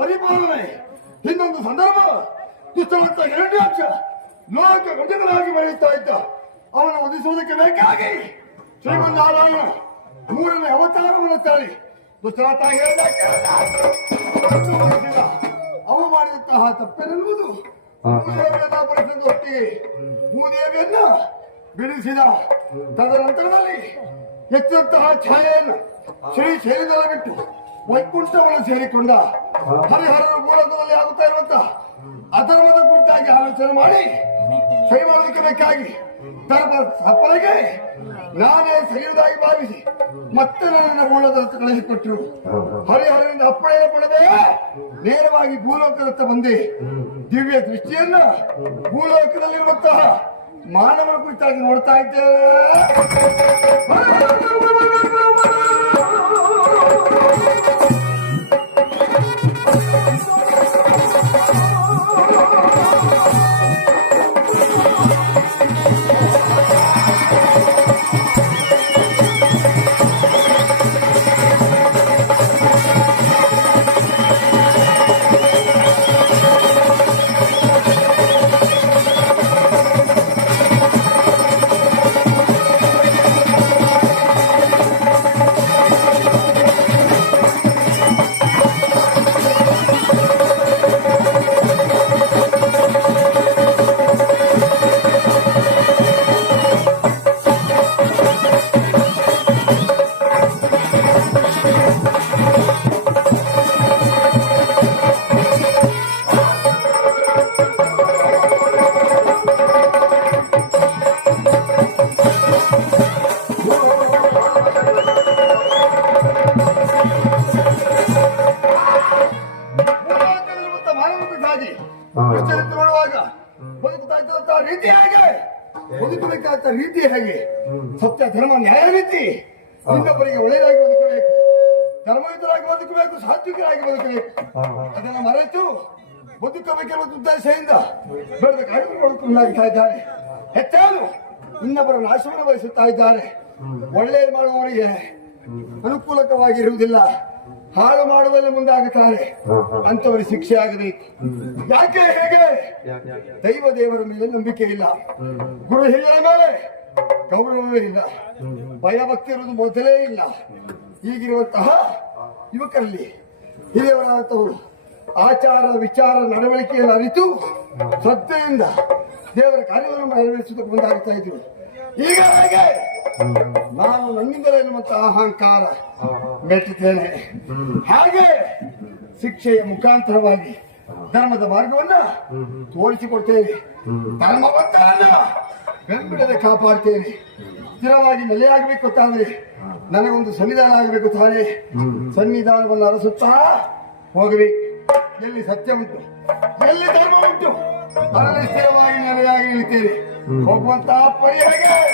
ಪರಿಪಾಲನೆ ಇನ್ನೊಂದು ಸಂದರ್ಭ ದುಷ್ಟವಂತ ಹಿರಣ್ಯಾಕ್ಷ ಲೋಕ ಗಜಗಳಾಗಿ ಬೆಳೆಯುತ್ತಾ ಇದ್ದ. ಅವನ ವಧಿಸುವುದಕ್ಕೆ ಬೇಕಾಗಿ ಶ್ರೀಮನ್ನಾರಾಯಣ ಮೂರನೇ ಅವತಾರವನ್ನು ತಾಳಿ ದುಷ್ಟವಂತ ಅವ ಮಾಡಿದಂತಹ ತಪ್ಪೆನ್ನುವುದು ಒಟ್ಟಿಗೆ ಭೂದೇವಿಯನ್ನ ಬಿಡಿಸಿದ. ತದನಂತರದಲ್ಲಿ ಎತ್ತಿದಂತಹ ಛಾಯೆಯನ್ನು ಶ್ರೀ ಶೈಲದಲ್ಲಿ ಬಿಟ್ಟು ವೈಕುಂಠವನ್ನು ಸೇರಿಕೊಂಡ. ಹರಿಹರನ ಮೂಲಕದಲ್ಲಿ ಆಗುತ್ತಾ ಇರುವಂತಹ ಅಧರ್ಮದ ಕುರಿತಾಗಿ ಆಲೋಚನೆ ಮಾಡಿ ಶೈವಕ್ಕೆ ಬೇಕಾಗಿ ಧರ್ಮ ಸಫಲಗೆ ನಾನೇ ಸರಿಯುವುದಾಗಿ ಭಾವಿಸಿ ಮತ್ತೆ ನನ್ನ ಮೂಲದ ಕಳಿಸಿಕೊಟ್ಟರು. ಹರಿಹರನಿಂದ ಅಪ್ಪಣೆಯನ್ನು ಪಡೆದೇ ನೇರವಾಗಿ ಭೂಲೋಕದತ್ತ ಬಂದೆ. ದಿವ್ಯ ದೃಷ್ಟಿಯನ್ನ ಭೂಲೋಕದಲ್ಲಿರುವಂತಹ ಮಾನವನ ಕುರಿತಾಗಿ ನೋಡ್ತಾ ಇದ್ದೇವೆ. ಬದುಕಬೇಕಾದ ರೀತಿ ಹೇಗೆ? ಸತ್ಯ ಧರ್ಮ ನ್ಯಾಯ ರೀತಿ ಇನ್ನೊಬ್ಬರಿಗೆ ಒಳ್ಳೆಯದಾಗಿ ಬದುಕಬೇಕು. ಧರ್ಮಯುತರಾಗಿ ಬದುಕಬೇಕು, ಸಾತ್ವಿಕರಾಗಿ ಬದುಕಬೇಕು. ಅದನ್ನು ಮರೆತು ಬದುಕಬೇಕೆಂಬ ಉದ್ದೇಶದಿಂದ ಬೆಳೆದ ಕಾರ್ಯಕ್ರಮಗಳಾಗ್ತಾ ಇದ್ದಾರೆ. ಹೆಚ್ಚಾನು ಇನ್ನೊಬ್ಬರ ನಾಶವನ್ನು ಬಯಸುತ್ತಾ ಇದ್ದಾರೆ. ಒಳ್ಳೆಯ ಮಾಡುವವರಿಗೆ ಅನುಕೂಲಕವಾಗಿರುವುದಿಲ್ಲ, ಹಾಳು ಮಾಡುವಲ್ಲಿ ಮುಂದಾಗುತ್ತಾರೆ. ಅಂತವರಿಗೆ ಶಿಕ್ಷೆ ಆಗಬೇಕು. ಯಾಕೆ ಹೇಗೆ? ದೇವರ ಮೇಲೆ ನಂಬಿಕೆ ಇಲ್ಲ, ಗುರು ಹಿರಿಯರ ಮೇಲೆ ಗೌರವವೇ ಇಲ್ಲ, ಭಯಭಕ್ತಿ ಇರುವುದು ಮೊದಲೇ ಇಲ್ಲ. ಈಗಿರುವಂತಹ ಯುವಕರಲ್ಲಿ ಹಿರಿಯವರಾದಂಥವರು ಆಚಾರ ವಿಚಾರ ನಡವಳಿಕೆಯನ್ನು ಅರಿತು ಶ್ರದ್ಧೆಯಿಂದ ದೇವರ ಕಾರ್ಯವನ್ನು ನೆರವೇರಿಸುವುದಕ್ಕೆ ಮುಂದಾಗ್ತಾ ಇದ್ರು. ಈಗ ಹೇಗೆ ನಾನು ನನ್ನಿಂದಲೇ ಎನ್ನುವಂತಹ ಅಹಂಕಾರ ಮೆಟ್ಟುತ್ತೇನೆ. ಹಾಗೆ ಶಿಕ್ಷೆಯ ಮುಖಾಂತರವಾಗಿ ಧರ್ಮದ ಮಾರ್ಗವನ್ನ ತೋರಿಸಿಕೊಡ್ತೇನೆ. ಧರ್ಮವಂತರನ್ನ ಬೆಂಬಿಡದೆ ಕಾಪಾಡ್ತೇನೆ. ಸ್ಥಿರವಾಗಿ ನೆಲೆಯಾಗಬೇಕು ತಾನೆ, ನನಗೊಂದು ಸನ್ನಿಧಾನ ಆಗಬೇಕು ತಾನೆ. ಸನ್ನಿಧಾನವನ್ನು ಅರಸುತ್ತಾ ಹೋಗಬೇಕು. ಎಲ್ಲಿ ಸತ್ಯ ಉಂಟು, ಎಲ್ಲಿ ಧರ್ಮ ಉಂಟು, ಅಲ್ಲಿ ಸ್ಥಿರವಾಗಿ ನೆಲೆಯಾಗಿ ನಿಲ್ತೇನೆ. ಹೋಗುವಂತಹ ಪರಿಹಾರ